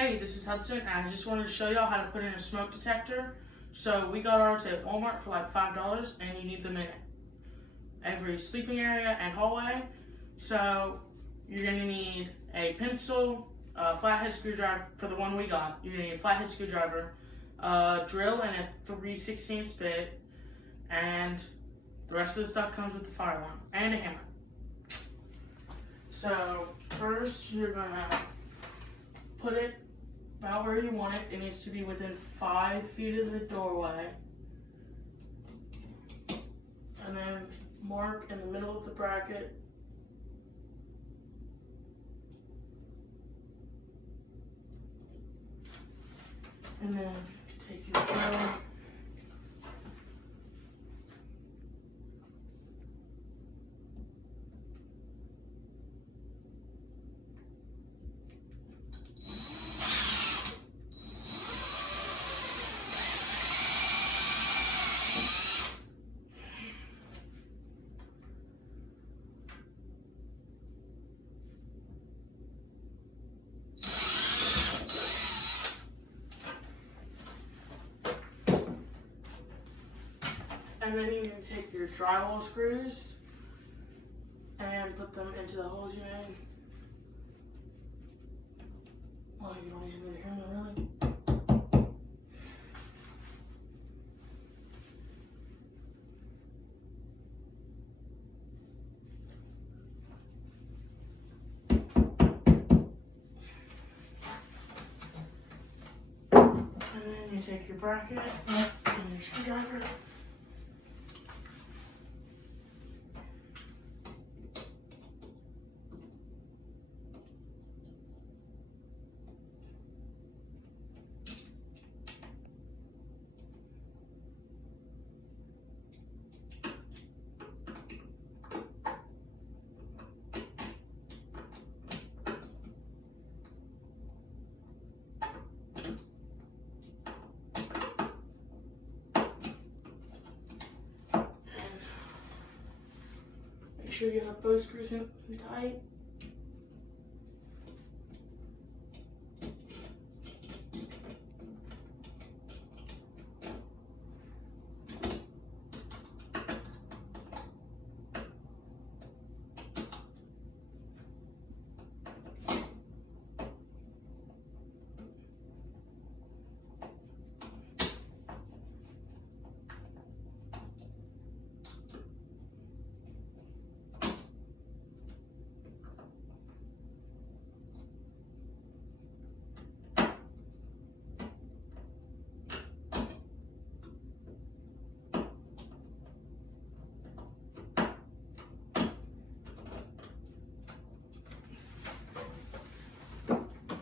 Hey, this is Hudson, and I just wanted to show y'all how to put in a smoke detector. So we got ours at Walmart for like $5, and you need them in every sleeping area and hallway. So you're gonna need a pencil, a flathead screwdriver for the one we got. You're gonna need a flathead screwdriver, a drill, and a 3/16 bit, and the rest of the stuff comes with the fire alarm and a hammer. So first, you're gonna put it about where you want it. It needs to be within 5 feet of the doorway. And then mark in the middle of the bracket. And then take your drill. And then you're going to take your drywall screws and put them into the holes you made. Well, you don't even need a hammer, really. And then you take your bracket and your screwdriver. Make sure you have both screws in tight.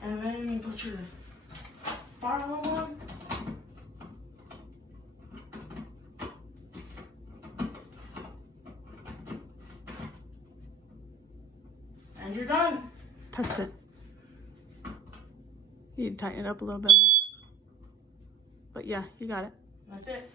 And then you put your fire alarm on. And you're done. Test it. You need to tighten it up a little bit more. But yeah, you got it. That's it.